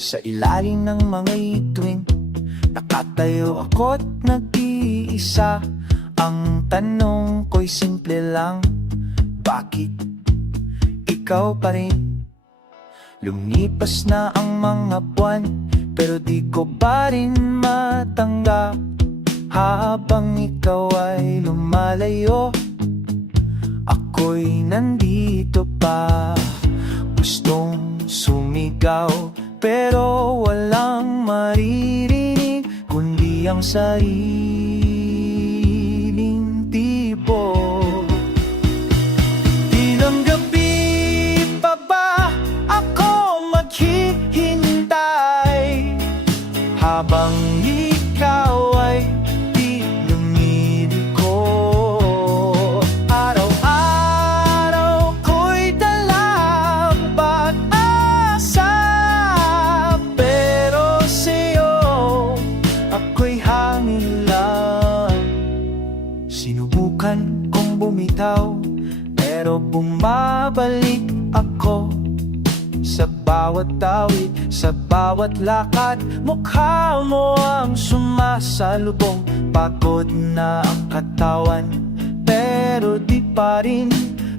Sa ilalim ng mga ituin, nakatayo ako't nag-iisa. Ang tanong ko'y simple lang, bakit ikaw pa rin? Lumipas na ang mga buwan, pero di ko pa rin matanggap. Habang ikaw ay lumalayo, ako'y nandito pa. Gustong sumigaw, pero walang maririnig, kundi ang sariling tipo. Ilang gabi pa ba ako maghihintay, habang ikaw ay di lumiliko? Araw-araw ko'y dalang pag-asa, pero sa'yo ako'y hangin lang. Sinubukan kong bumitaw, pero bumabalik ako. Sa bawat tawid, sa bawat lakad, mukha mo ang sumasalubong. Pagod na ang katawan, pero di pa rin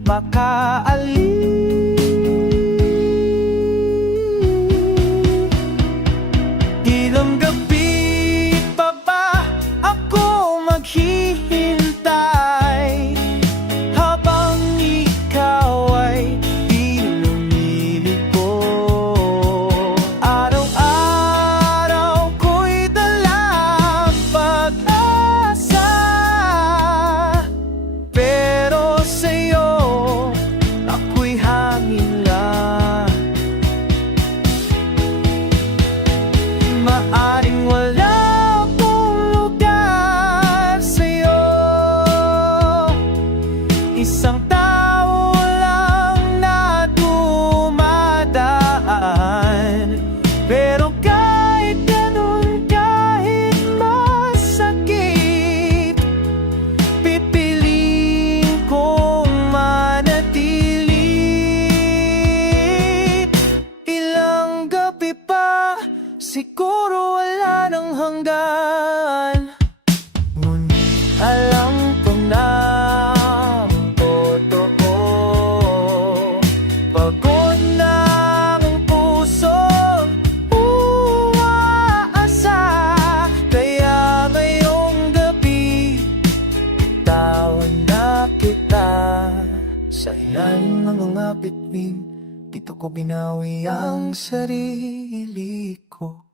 makaalis. Ilang gabi pa ba ako maghihintay, habang ikaw ay di lumiliko? Araw-araw ko'y dalang pag-asa, pero sa'yo ako'y hangin lang. Maaring wala akong lugar sa'yo, isang tao lang na dumadaan. Pero kahit ganun, kahit masakit, pipiliin kong manatili. Ilang gabi pa, siguro wala nang hanggan, ngunit alam ko na ang totoo. Pagod na ang pusong umaasa, kaya ngayong gabi tawan na kita. Sa ilalim ng mga bituin, dito ko binawi ang sarili ko.